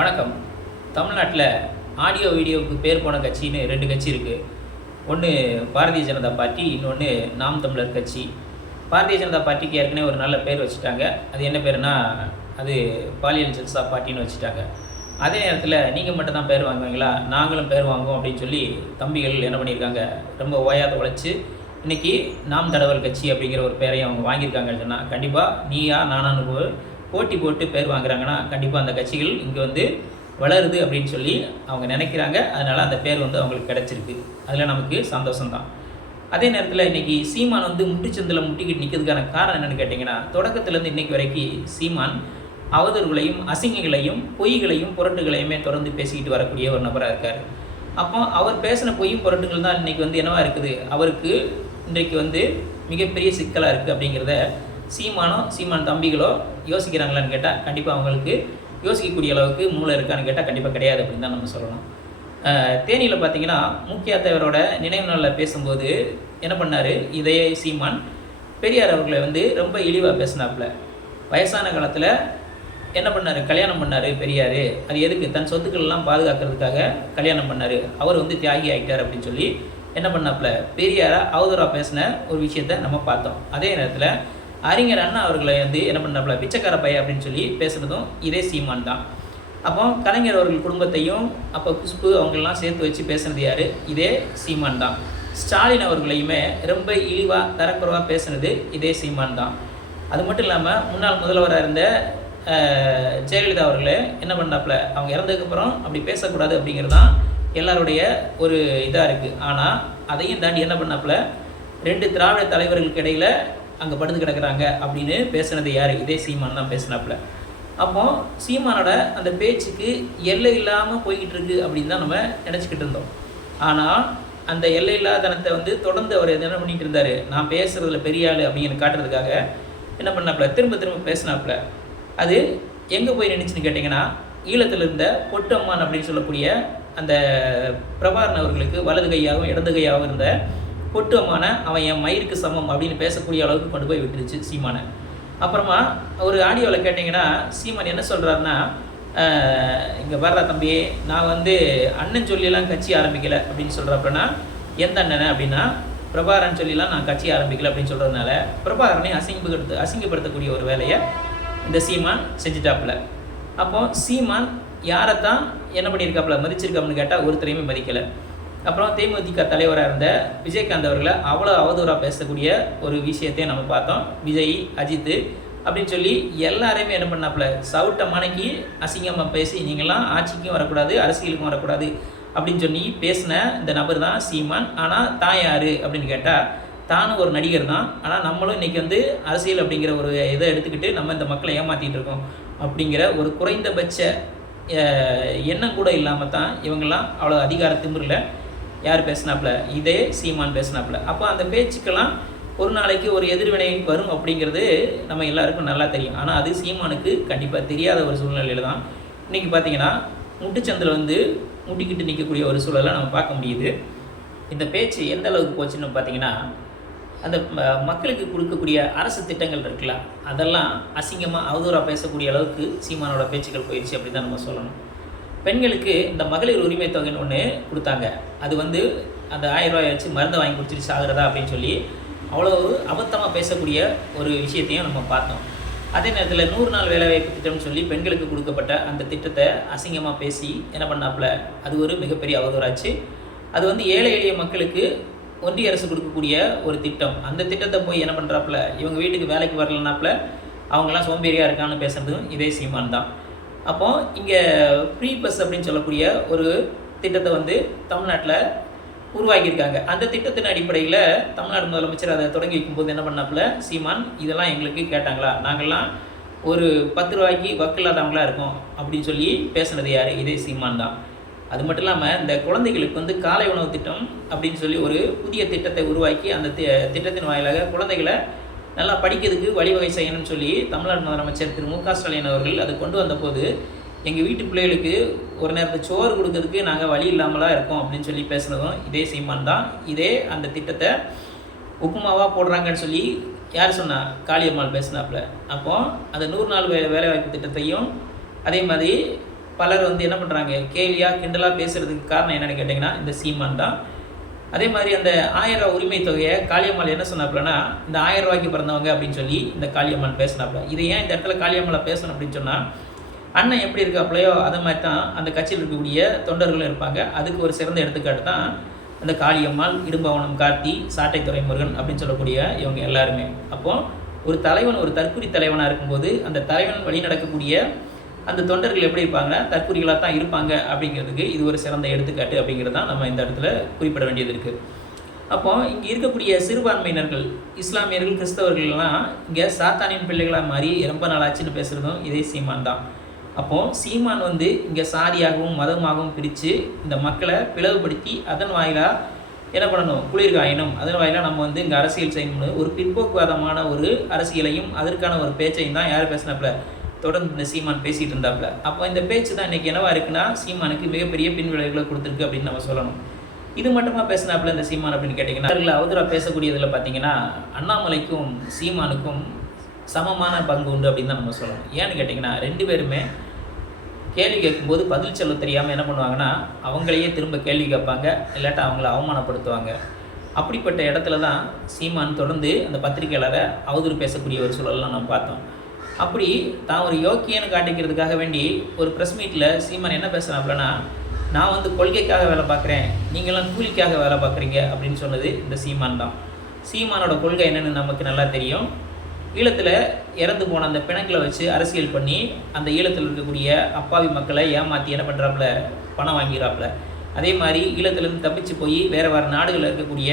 வணக்கம். தமிழ்நாட்டில் ஆடியோ வீடியோவுக்கு பேர் போன கட்சின்னு ரெண்டு கட்சி இருக்குது ஒன்று பாரதிய ஜனதா பார்ட்டி இன்னொன்று நாம் தமிழர் கட்சி. பாரதிய ஜனதா பார்ட்டிக்கு ஏற்கனவே ஒரு நல்ல பேர் வச்சுட்டாங்க. அது என்ன பேருனா அது பாலியல் ஜல்சா பார்ட்டின்னு வச்சுட்டாங்க. அதே நேரத்தில் நீங்கள் மட்டும் தான் பேர் வாங்குவீங்களா? நாங்களும் பேர் வாங்குவோம் அப்படின்னு சொல்லி தம்பிகள் என்ன பண்ணியிருக்காங்க? ரொம்ப ஓயாத உழைச்சி இன்னைக்கு நாம் தடவல் கட்சி அப்படிங்கிற ஒரு பேரையும் அவங்க வாங்கியிருக்காங்கன்னு சொன்னால் கண்டிப்பாக நீயா நானான்னு போட்டி போட்டு பேர் வாங்குறாங்கன்னா கண்டிப்பாக அந்த கட்சிகள் இங்கே வந்து வளருது அப்படின்னு சொல்லி அவங்க நினைக்கிறாங்க. அதனால் அந்த பேர் வந்து அவங்களுக்கு கிடச்சிருக்கு. அதில் நமக்கு சந்தோஷம்தான். அதே நேரத்தில் இன்னைக்கு சீமான் வந்து முட்டுச்சந்தில் முட்டிக்கிட்டு நிற்கிறதுக்கான காரணம் என்னென்னு கேட்டிங்கன்னா தொடக்கத்துலேருந்து இன்னைக்கு வரைக்கும் சீமான் அவதூறுகளையும் அசிங்கங்களையும் பொய்களையும் புரட்டுகளையுமே தொடர்ந்து பேசிக்கிட்டு வரக்கூடிய ஒரு நபராக இருக்கார். அப்போ அவர் பேசின பொய்யும் புரட்டுகள் தான் இன்றைக்கி வந்து என்னவாக இருக்குது? அவருக்கு இன்றைக்கு வந்து மிகப்பெரிய சிக்கலாக இருக்குது அப்படிங்கிறத சீமானோ சீமான் தம்பிகளோ யோசிக்கிறாங்களான்னு கேட்டால் கண்டிப்பாக அவங்களுக்கு யோசிக்கக்கூடிய அளவுக்கு மூளை இருக்கான்னு கேட்டால் கண்டிப்பாக கிடையாது அப்படின்னு தான் நம்ம சொல்லணும். தேனியில் பார்த்தீங்கன்னா முக்கிய தேவரோட நினைவு நாளில் பேசும்போது என்ன பண்ணார்? இதே சீமான் பெரியார் அவர்களை வந்து ரொம்ப இழிவாக பேசினாப்புல. வயசான காலத்தில் என்ன பண்ணார்? கல்யாணம் பண்ணார் பெரியார். அது எதுக்கு? தன் சொத்துக்கள் எல்லாம் பாதுகாக்கிறதுக்காக கல்யாணம் பண்ணார். அவர் வந்து தியாகி ஆகிட்டார் அப்படின்னு சொல்லி என்ன பண்ணாப்புல? பெரியாரை அவதூறாக பேசின ஒரு விஷயத்த நம்ம பார்த்தோம். அதே நேரத்தில் அறிஞர் அண்ணா அவர்களை வந்து என்ன பண்ணாப்புல பிச்சைக்கார பைய அப்படின்னு சொல்லி பேசுனதும் இதே சீமான் தான். அப்போ கலைஞர் அவர்கள் குடும்பத்தையும் அப்போ குஷ்பு அவங்களெலாம் சேர்த்து வச்சு பேசுனது யார்? இதே சீமான் தான். ஸ்டாலின் அவர்களையுமே ரொம்ப இழிவாக தரக்குறைவாக பேசுனது இதே சீமான் தான். அது மட்டும் இல்லாமல் முன்னாள் முதல்வராக இருந்த ஜெயலலிதா அவர்களே என்ன பண்ணாப்புல அவங்க இறந்ததுக்கப்புறம் அப்படி பேசக்கூடாது அப்படிங்கிறது தான் எல்லாருடைய ஒரு இதாக இருக்குது ஆனால் அதையும் தாண்டி என்ன பண்ணாப்புல ரெண்டு திராவிட தலைவர்களுக்கு இடையில அங்கே படுத்து கிடக்குறாங்க அப்படின்னு பேசுனது யார்? இதே சீமான் தான் பேசினாப்புல. அப்போ சீமானோட அந்த பேச்சுக்கு எல்லை இல்லாமல் போய்கிட்டு இருக்கு அப்படின்னு தான் நம்ம நினச்சிக்கிட்டு இருந்தோம். ஆனால் அந்த எல்லை இல்லாதனத்தை வந்து தொடர்ந்து அவர் என்ன பண்ணிட்டு இருந்தார்? நான் பேசுறதுல பெரிய ஆள் அப்படிங்கிற காட்டுறதுக்காக என்ன பண்ணாப்புல? திரும்ப திரும்ப பேசினாப்புல. அது எங்கே போய் நினச்சின்னு கேட்டிங்கன்னா ஈழத்தில் இருந்த பொட்டம்மான் அப்படின்னு சொல்லக்கூடிய அந்த பிரபாரன் அவர்களுக்கு வலது கையாகவும் இடது கையாகவும் இருந்த பொட்டு அவன் என் மயிருக்கு சமம் அப்படின்னு பேசக்கூடிய அளவுக்கு கொண்டு போய் விட்டுருச்சு சீமானை. அப்புறமா ஒரு ஆடியோவில் கேட்டிங்கன்னா சீமான் என்ன சொல்கிறாருன்னா இங்கே வர்ற தம்பி நான் வந்து அண்ணன் சொல்லியெல்லாம் கட்சி ஆரம்பிக்கலை அப்படின்னு சொல்கிறப்பன்னா எந்த அண்ணனை? அப்படின்னா பிரபாகரன் சொல்லிலாம் நான் கட்சி ஆரம்பிக்கல அப்படின்னு சொல்கிறதுனால பிரபாகரனை அசிங்கப்படுத்த அசிங்கப்படுத்தக்கூடிய ஒரு வேலையை இந்த சீமான் செஞ்சுட்டாப்புல. அப்போ சீமான் யாரைத்தான் என்ன பண்ணியிருக்காப்புல மதிச்சிருக்காப்புன்னு கேட்டால் ஒருத்தரையுமே மதிக்கலை. அப்புறம் தேமுதிக தலைவராக இருந்த விஜயகாந்த் அவர்களை அவ்வளோ அவதூறாக பேசக்கூடிய ஒரு விஷயத்தையும் நம்ம பார்த்தோம். விஜய் அஜித் அப்படின்னு சொல்லி எல்லாரையுமே என்ன பண்ணாப்புல? சவுட்டை மனைக்கு அசிங்கமாக பேசி நீங்களாம் ஆட்சிக்கும் வரக்கூடாது அரசியலுக்கும் வரக்கூடாது அப்படின்னு சொல்லி பேசின இந்த நபர் தான் சீமான். ஆனால் தான் யார் அப்படின்னு கேட்டால் தானும் ஒரு நடிகர் தான். ஆனால் நம்மளும் இன்றைக்கி வந்து அரசியல் அப்படிங்கிற ஒரு இதை எடுத்துக்கிட்டு நம்ம இந்த மக்களை ஏமாற்றிட்டு இருக்கோம் அப்படிங்கிற ஒரு குறைந்தபட்ச எண்ணம் கூட இல்லாமல் தான் இவங்கெல்லாம் அவ்வளோ அதிகார திமிரில் யார் பேசினாப்புல? இதே சீமான் பேசினாப்புல. அப்போ அந்த பேச்சுக்கெல்லாம் ஒரு நாளைக்கு ஒரு எதிர்வினை வரும் அப்படிங்கிறது நம்ம எல்லாருக்கும் நல்லா தெரியும். ஆனால் அது சீமானுக்கு கண்டிப்பாக தெரியாத ஒரு சூழ்நிலையில் தான் இன்றைக்கி பார்த்தீங்கன்னா முட்டுச்சந்தில் வந்து முட்டிக்கிட்டு நிற்கக்கூடிய ஒரு சூழலை நம்ம பார்க்க முடியுது. இந்த பேச்சு எந்த அளவுக்கு போச்சுன்னு பார்த்தீங்கன்னா அந்த மக்களுக்கு கொடுக்கக்கூடிய அரசு திட்டங்கள் இருக்குல்ல அதெல்லாம் அசிங்கமாக அவதூறாக பேசக்கூடிய அளவுக்கு சீமானோட பேச்சுக்கள் போயிடுச்சு அப்படி தான் நம்ம சொல்லணும். பெண்களுக்கு இந்த மகளிர் உரிமை தொகைன்னு ஒன்று கொடுத்தாங்க. அது வந்து அந்த ஆயிரம் ரூபாய் வச்சு மருந்தை வாங்கி குடிச்சிட்டு சாகுறதா அப்படின்னு சொல்லி அவ்வளோ அபத்தமாக பேசக்கூடிய ஒரு விஷயத்தையும் நம்ம பார்த்தோம். அதே நேரத்தில் நூறு நாள் வேலைவாய்ப்பு திட்டம்னு சொல்லி பெண்களுக்கு கொடுக்கப்பட்ட அந்த திட்டத்தை அசிங்கமாக பேசி என்ன பண்ணாப்புல? அது ஒரு மிகப்பெரிய அவதூறாச்சு. அது வந்து ஏழை எளிய மக்களுக்கு ஒன்றிய அரசு கொடுக்கக்கூடிய ஒரு திட்டம். அந்த திட்டத்தை போய் என்ன பண்ணுறாப்புல இவங்க வீட்டுக்கு வேலைக்கு வரலனாப்புல அவங்கெல்லாம் சோம்பேறியாக இருக்கான்னு பேசுகிறதும் இதே சீமான் தான். அப்போ இங்கே ஃப்ரீ பஸ் அப்படின்னு சொல்லக்கூடிய ஒரு திட்டத்தை வந்து தமிழ்நாட்டில் உருவாக்கியிருக்காங்க. அந்த திட்டத்தின் அடிப்படையில் தமிழ்நாடு முதலமைச்சர் அதை தொடங்கி வைக்கும்போது என்ன பண்ணாப்புல? சீமான் இதெல்லாம் எங்களுக்கு கேட்டாங்களா? நாங்கள்லாம் ஒரு பத்து ரூபாய்க்கு வக்கில்லாதவங்களா இருக்கோம் அப்படின்னு சொல்லி பேசுனது யார்? இதே சீமான் தான். அது மட்டும் இல்லாமல் இந்த குழந்தைகளுக்கு வந்து காலை உணவு திட்டம் அப்படின்னு சொல்லி ஒரு புதிய திட்டத்தை உருவாக்கி அந்த திட்டத்தின் வாயிலாக குழந்தைகளை நல்லா படிக்கிறதுக்கு வழிவகை செய்யணும்னு சொல்லி தமிழ்நாடு முதலமைச்சர் திரு மு க ஸ்டாலின் அவர்கள் அதை கொண்டு வந்தபோது எங்கள் வீட்டு பிள்ளைகளுக்கு ஒரு நேரத்தை சோறு கொடுக்கறதுக்கு நாங்கள் வழி இல்லாமலாம் இருக்கோம் அப்படின்னு சொல்லி பேசுனதும் இதே சீமான் தான். இதே அந்த திட்டத்தை உப்புமாவாக போடுறாங்கன்னு சொல்லி யார் சொன்னா? காளியம்மாள் பேசினாப்புல. அப்போ அந்த நூறு நாள் வே வேலைவாய்ப்பு திட்டத்தையும் அதே மாதிரி பலர் வந்து என்ன பண்ணுறாங்க கேலியாக கிண்டலாக பேசுகிறதுக்கு காரணம் என்னென்னு கேட்டிங்கன்னா இந்த சீமான் தான். அதே மாதிரி அந்த ஆயிரம் ரூபா உரிமை தொகையை காளியம்மாள் என்ன சொன்னாப்புலன்னா இந்த ஆயிரம் ரூபாய்க்கு பிறந்தவங்க அப்படின்னு சொல்லி இந்த காளியம்மாள் பேசினாப்புல. இதை ஏன் இந்த இடத்துல காளியம்மாளை பேசணும் அப்படின்னு சொன்னால் அண்ணன் எப்படி இருக்காப்புலையோ அதை மாதிரி தான் அந்த கட்சியில் இருக்கக்கூடிய தொண்டர்களும் இருப்பாங்க. அதுக்கு ஒரு சிறந்த எடுத்துக்காட்டு தான் அந்த காளியம்மாள் இடும்பவனம் கார்த்தி சாட்டைத்துறை முருகன் அப்படின்னு சொல்லக்கூடிய இவங்க எல்லாருமே. அப்போது ஒரு தலைவன் ஒரு தற்குறி தலைவனாக இருக்கும்போது அந்த தலைவன் வழி நடக்கக்கூடிய அந்த தொண்டர்கள் எப்படி இருப்பாங்க? தற்குறிகளாக தான் இருப்பாங்க அப்படிங்கிறதுக்கு இது ஒரு சிறந்த எடுத்துக்காட்டு அப்படிங்கிறது தான் நம்ம இந்த இடத்துல குறிப்பிட வேண்டியது இருக்குது அப்போ இங்கே இருக்கக்கூடிய சிறுபான்மையினர்கள் இஸ்லாமியர்கள் கிறிஸ்தவர்கள்லாம் இங்கே சாத்தானின் பிள்ளைகளாக மாறி ரொம்ப நாளாச்சுன்னு பேசுகிறதும் இதே சீமான் தான். அப்போது சீமான் வந்து இங்கே சாதியாகவும் மதமாகவும் பிரித்து இந்த மக்களை பிளவுபடுத்தி அதன் வாயிலாக என்ன பண்ணணும்? குளிர்காயினும் அதன் வாயிலாக நம்ம வந்து இங்கே அரசியல் செய்யணும்னு ஒரு பிற்போக்குவாதமான ஒரு அரசியலையும் அதற்கான ஒரு பேச்சையும் தான் யார் பேசினப்பில்? தொடர்ந்து இந்த சீமான் பேசிகிட்டு இருந்தாப்புல அப்போ இந்த பேச்சு தான் இன்றைக்கி என்னவா இருக்குன்னா சீமானுக்கு மிகப்பெரிய பின்விளைவுகளை கொடுத்துருக்கு அப்படின்னு நம்ம சொல்லணும். இது மட்டுமா பேசினாப்புல இந்த சீமான் அப்படின்னு கேட்டிங்கன்னா அவர்கள் அவதூறாக பேசக்கூடியதில் பார்த்தீங்கன்னா அண்ணாமலைக்கும் சீமானுக்கும் சமமான பங்கு உண்டு அப்படின்னு தான் நம்ம சொல்லணும். ஏன்னு கேட்டிங்கன்னா ரெண்டு பேருமே கேள்வி கேட்கும்போது பதில் சொல்ல தெரியாமல் என்ன பண்ணுவாங்கன்னா அவங்களையே திரும்ப கேள்வி கேட்பாங்க இல்லாட்டா அவங்கள அவமானப்படுத்துவாங்க. அப்படிப்பட்ட இடத்துல தான் சீமான் தொடர்ந்து அந்த பத்திரிகையாளரை அவதூறு பேசக்கூடிய ஒரு சூழல்லாம் நம்ம பார்த்தோம். அப்படி தான் ஒரு யோக்கியன்னு காட்டிக்கிறதுக்காக வேண்டி ஒரு ப்ரெஸ் மீட்டில் சீமான் என்ன பேசுகிறாப்புலனா நான் வந்து கொள்கைக்காக வேலை பார்க்குறேன். நீங்களாம் கூலிக்காக வேலை பார்க்குறீங்க. அப்படின்னு சொன்னது இந்த சீமான் தான். சீமானோட கொள்கை என்னென்னு நமக்கு நல்லா தெரியும். ஈழத்தில் இறந்து போன அந்த பிணங்களை வச்சு அரசியல் பண்ணி அந்த ஈழத்தில் இருக்கக்கூடிய அப்பாவி மக்களை ஏமாற்றி என்ன பண்ணுறாப்புல பணம் வாங்கிறாப்புல அதே மாதிரி ஈழத்துலேருந்து தப்பிச்சு போய் வேறு வேறு நாடுகளில் இருக்கக்கூடிய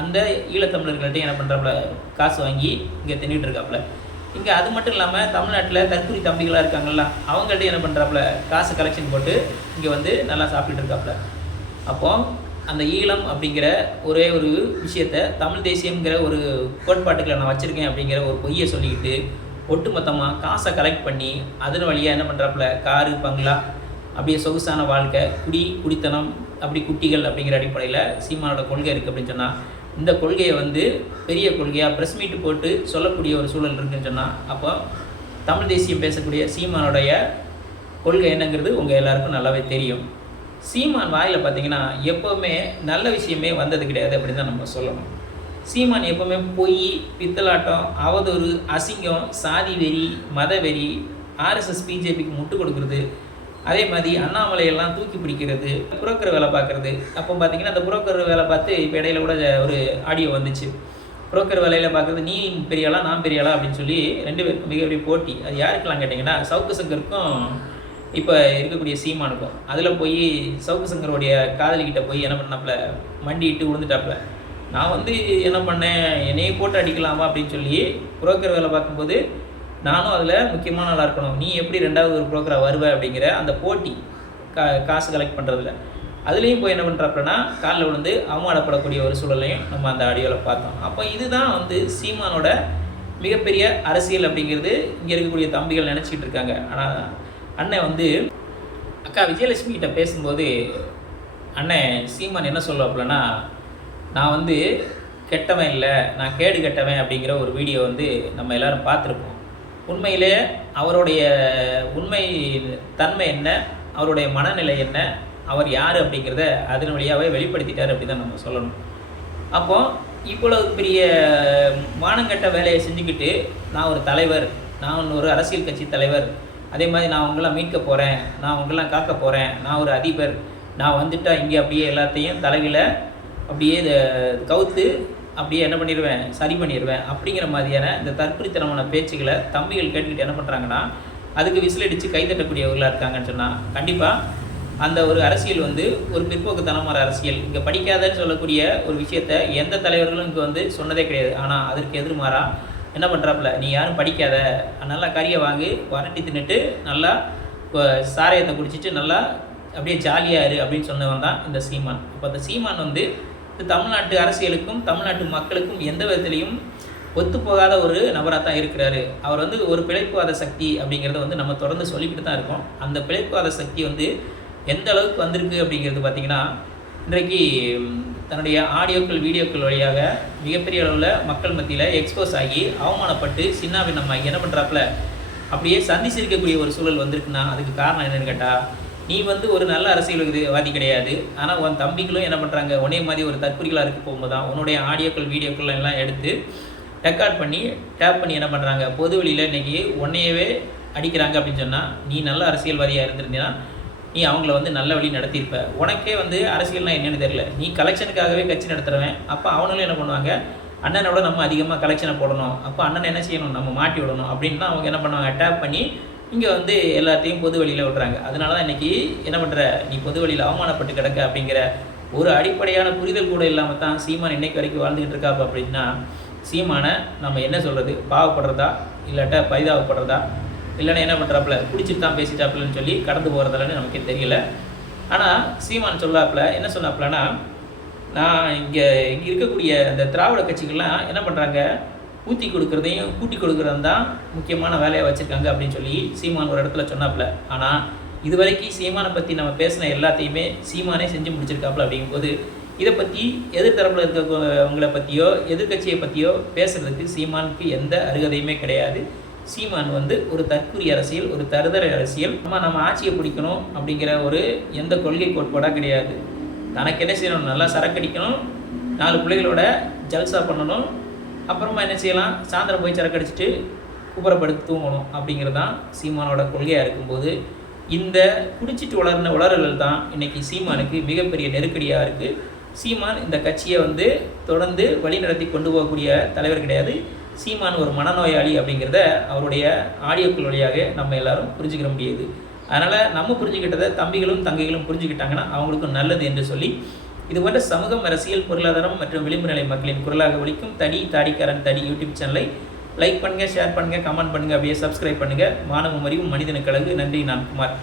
அந்த ஈழத்தமிழர்கள்ட்ட என்ன பண்ணுறாப்புல காசு வாங்கி இங்கே தின்னுட்டு இருக்காப்புல. இங்கே அது மட்டும் இல்லாமல் தமிழ்நாட்டில் தற்கொலை தம்பிகளாக இருக்காங்கல்ல அவங்கள்ட்ட என்ன பண்ணுறாப்புல காசு கலெக்ஷன் போட்டு இங்கே வந்து நல்லா சாப்பிட்டுட்டு இருக்காப்புல. அப்போது அந்த ஈழம் அப்படிங்கிற ஒரே ஒரு விஷயத்த தமிழ் தேசியங்கிற ஒரு கோட்பாட்டுக்களை நான் வச்சுருக்கேன் அப்படிங்கிற ஒரு பொய்யை சொல்லிக்கிட்டு ஒட்டுமொத்தமாக காசை கலெக்ட் பண்ணி அதன் வழியாக என்ன பண்ணுறாப்புல காரு பங்களா அப்படியே சொகுசான வாழ்க்கை குடி குடித்தனம் அப்படி குட்டிகள் அப்படிங்கிற அடிப்படையில் சீமானோட கொள்கை இருக்குது அப்படின்னு சொன்னால் இந்த கொள்கையை வந்து பெரிய கொள்கையாக ப்ரெஸ் மீட்டு போட்டு சொல்லக்கூடிய ஒரு சூழல் இருக்குன்னு சொன்னால் அப்போ தமிழ் தேசியம் பேசக்கூடிய சீமானுடைய கொள்கை என்னங்கிறது உங்கள் எல்லாருக்கும் நல்லாவே தெரியும். சீமான் வாயில் பார்த்தீங்கன்னா எப்போவுமே நல்ல விஷயமே வந்தது கிடையாது அப்படின்னு தான் நம்ம சொல்லணும். சீமான் எப்போவுமே பொய் பித்தலாட்டம் அவதூறு அசிங்கம் சாதி வெறி மத வெறி ஆர்எஸ்எஸ் பிஜேபிக்கு முட்டு கொடுக்குறது அதே மாதிரி அண்ணாமலையெல்லாம் தூக்கி பிடிக்கிறது புரோக்கர் வேலை பார்க்குறது. அப்போ பார்த்தீங்கன்னா அந்த புரோக்கர் வேலை பார்த்து இப்போ இடையில கூட ஒரு ஆடியோ வந்துச்சு. புரோக்கர் வேலையில் பார்க்குறது நீ பெரியாளா நான் பெரியாளா? அப்படின்னு சொல்லி ரெண்டு பேருக்கும் மிகப்பெரிய போட்டி. அது யாருக்கெல்லாம் கேட்டிங்கன்னா சவுக்கு சங்கருக்கும் இப்போ இருக்கக்கூடிய சீமானுக்கும். அதில் போய் சவுக்கு சங்கருடைய காதலிக்கிட்ட போய் என்ன பண்ணாப்புல மண்டிட்டு விழுந்துட்டாப்புல நான் வந்து என்ன பண்ணேன் என்னையே போட்டு அடிக்கலாமா? அப்படின்னு சொல்லி புரோக்கர் வேலை பார்க்கும்போது நானும் அதில் முக்கியமான நல்லா இருக்கணும். நீ எப்படி ரெண்டாவது ஒரு ப்ரோக்கராக வருவ அப்படிங்கிற அந்த போட்டி கா காசு கலெக்ட் பண்ணுறதுல அதுலேயும் போய் என்ன பண்ணுறாப்புலனா காலில் விழுந்து அவமானப்படக்கூடிய ஒரு சூழலையும் நம்ம அந்த ஆடியோவில் பார்த்தோம். அப்போ இதுதான் வந்து சீமானோட மிகப்பெரிய அரசியல் அப்படிங்கிறது இங்கே இருக்கக்கூடிய தம்பிகள் நினச்சிக்கிட்டு இருக்காங்க. ஆனால் அண்ணன் வந்து அக்கா விஜயலட்சுமி கிட்ட பேசும்போது அண்ணன் சீமான் என்ன சொல்லுவாப்புலன்னா நான் வந்து கெட்டவன் இல்லை நான் கேடு கெட்டவன் அப்படிங்கிற ஒரு வீடியோ வந்து நம்ம எல்லோரும் பார்த்துருப்போம். உண்மையிலே அவருடைய உண்மை தன்மை என்ன? அவருடைய மனநிலை என்ன? அவர் யார் அப்படிங்கிறத அதன் வழியாகவே வெளிப்படுத்திட்டார் அப்படி தான் நம்ம சொல்லணும். அப்போது இவ்வளவு பெரிய மானங்கட்ட வேலையை செஞ்சுக்கிட்டு நான் ஒரு தலைவர் நான் ஒரு அரசியல் கட்சி தலைவர் அதே மாதிரி நான் உங்களாம் மீட்க போகிறேன் நான் உங்களாம் காக்க போகிறேன் நான் ஒரு அதிபர் நான் வந்துட்டால் இங்கே அப்படியே எல்லாத்தையும் தலையில் அப்படியே இதை கவுத்து அப்படியே என்ன பண்ணிடுவேன் சரி பண்ணிடுவேன் அப்படிங்கிற மாதிரியான இந்த தற்குறித்தனமான பேச்சுகளை தம்பிகள் கேட்டுக்கிட்டு என்ன பண்ணுறாங்கன்னா அதுக்கு விசில் அடித்து கைதட்டக்கூடியவர்களாக இருக்காங்கன்னு சொன்னால் கண்டிப்பாக அந்த ஒரு அரசியல் வந்து ஒரு பிற்போக்குத்தனமான அரசியல். இங்கே படிக்காதன்னு சொல்லக்கூடிய ஒரு விஷயத்த எந்த தலைவர்களும் இங்கே வந்து சொன்னதே கிடையாது. ஆனால் அதற்கு எதிர்மாறா என்ன பண்ணுறாப்புல நீ யாரும் படிக்காத. நல்லா கறியை வாங்கி வரட்டி தின்னுட்டு நல்லா சாரையத்தை குடிச்சிட்டு நல்லா அப்படியே ஜாலியாக இரு அப்படின்னு சொன்னவன் தான் இந்த சீமான். இப்போ அந்த சீமான் வந்து தமிழ்நாட்டு அரசியலுக்கும் தமிழ்நாட்டு மக்களுக்கும் எந்த விதத்திலையும் ஒத்துப்போகாத ஒரு நபராக தான் இருக்கிறாரு. அவர் வந்து ஒரு பிழைப்புவாத சக்தி அப்படிங்கிறத வந்து நம்ம தொடர்ந்து சொல்லிக்கிட்டு தான் இருக்கோம். அந்த பிழைப்புவாத சக்தி வந்து எந்த அளவுக்கு வந்திருக்கு அப்படிங்கிறது பார்த்திங்கன்னா இன்றைக்கு தன்னுடைய ஆடியோக்கள் வீடியோக்கள் வழியாக மிகப்பெரிய அளவில் மக்கள் மத்தியில் எக்ஸ்போஸ் ஆகி அவமானப்பட்டு சின்னாபின்னமாகி என்ன பண்ணுறாப்புல அப்படியே சந்திச்சிருக்கக்கூடிய ஒரு சூழல் வந்திருக்குன்னா அதுக்கு காரணம் என்னன்னு கேட்டால் நீ வந்து ஒரு நல்ல அரசியல்வாதி கிடையாது. ஆனால் உன் தம்பிகளும் என்ன பண்ணுறாங்க ஒரே மாதிரி ஒரு தற்குறிகளாக இருக்க போகும்போது தான் உன்னுடைய ஆடியோக்கள் வீடியோக்கள் எல்லாம் எடுத்து ரெக்கார்ட் பண்ணி டேப் பண்ணி என்ன பண்ணுறாங்க பொது வெளியில் இன்றைக்கி உன்னையவே அடிக்கிறாங்க அப்படின்னு சொன்னால் நீ நல்ல அரசியல்வாதியாக இருந்திருந்தீங்கன்னா நீ அவங்கள வந்து நல்ல வழி நடத்தியிருப்ப. உனக்கே வந்து அரசியல்னால் என்னென்னு தெரியல. நீ கலெக்ஷனுக்காகவே கட்சி நடத்துகிறவன் அப்போ அவனுங்களும் என்ன பண்ணுவாங்க? அண்ணனோட நம்ம அதிகமாக கலெக்ஷனை போடணும். அப்போ அண்ணன் என்ன செய்யணும்? நம்ம மாட்டி விடணும் அப்படின்னு தான் அவங்க என்ன பண்ணுவாங்க? டேப் பண்ணி இங்கே வந்து எல்லாத்தையும் பொது வழியில் விடுறாங்க அதனால தான் இன்றைக்கி என்ன பண்ணுற நீ பொது வழியில் அவமானப்பட்டு கிடக்க அப்படிங்கிற ஒரு அடிப்படையான புரிதல் கூட இல்லாமல் தான் சீமான் இன்னைக்கு வரைக்கும் வாழ்ந்துக்கிட்டு இருக்காப்ப அப்படின்னா சீமானை நம்ம என்ன சொல்கிறது பாவப்படுறதா? இல்லாட்ட பரிதாபப்படுறதா? இல்லைன்னா என்ன பண்ணுறாப்புல பிடிச்சிட்டு தான் பேசிட்டாப்புலன்னு சொல்லி கடந்து போகிறதில்லன்னு நமக்கே தெரியல. ஆனால் சீமான் சொல்லாப்புல என்ன சொன்னாப்புலன்னா நான் இங்கே இங்கே இருக்கக்கூடிய அந்த திராவிட கட்சிகள்லாம் என்ன பண்ணுறாங்க ஊற்றி கொடுக்குறதையும் கூட்டி கொடுக்குறதும் தான் முக்கியமான வேலையை வச்சுருக்காங்க அப்படின்னு சொல்லி சீமான் ஒரு இடத்துல சொன்னாப்புல. ஆனால் இது வரைக்கும் சீமானை பற்றி நம்ம பேசின எல்லாத்தையுமே சீமானே செஞ்சு முடிச்சிருக்காப்புல அப்படிங்கும்போது இதை பற்றி எதிர்த்தரப்பில் இருக்கிறவங்களை பற்றியோ எதிர்க்கட்சியை பற்றியோ பேசுகிறதுக்கு சீமானுக்கு எந்த அருகதையுமே கிடையாது. சீமான் வந்து ஒரு தற்குறி அரசியல் ஒரு தருதரை அரசியல். நம்ம நம்ம ஆட்சியை பிடிக்கணும் அப்படிங்கிற ஒரு எந்த கொள்கை கோட்பாடாக கிடையாது. தனக்கு என்ன செய்யணும்? நல்லா சரக்கடிக்கணும் நாலு பிள்ளைகளோட ஜல்சா பண்ணணும். அப்புறமா என்ன செய்யலாம்? சாயந்தரம் போய் சரக்கடிச்சிட்டு அடிச்சுட்டு தூங்கணும். அப்படிங்கிறது தான் சீமானோட கொள்கையாக இருக்கும்போது இந்த குடிச்சிட்டு வளர்ன உளறல்கள் தான் இன்னைக்கு சீமானுக்கு மிகப்பெரிய நெருக்கடியாக இருக்குது சீமான் இந்த கட்சியை வந்து தொடர்ந்து வழிநடத்தி கொண்டு போகக்கூடிய தலைவர் கிடையாது. சீமான் ஒரு மனநோயாளி அப்படிங்கிறத அவருடைய ஆடியோக்கள் வழியாக நம்ம எல்லாரும் புரிஞ்சுக்கிற முடியுது. அதனால் நம்ம புரிஞ்சுக்கிட்டதை தம்பிகளும் தங்கைகளும் புரிஞ்சுக்கிட்டாங்கன்னா அவங்களுக்கும் நல்லது என்று சொல்லி இது போன்ற சமூகம் அரசியல் பொருளாதாரம் மற்றும் விளிம்பு நிலை மக்களின் குரலாக ஒழிக்கும் தடி தாடிக்காரன் தடி யூடியூப் சேனலை லைக் பண்ணுங்கள் ஷேர் பண்ணுங்கள் கமெண்ட் பண்ணுங்கள் அப்படியே சப்ஸ்கிரைப் பண்ணுங்கள் மாணவ அறிவும் மனிதனுக்கு அழகு. நன்றி நான் குமார்.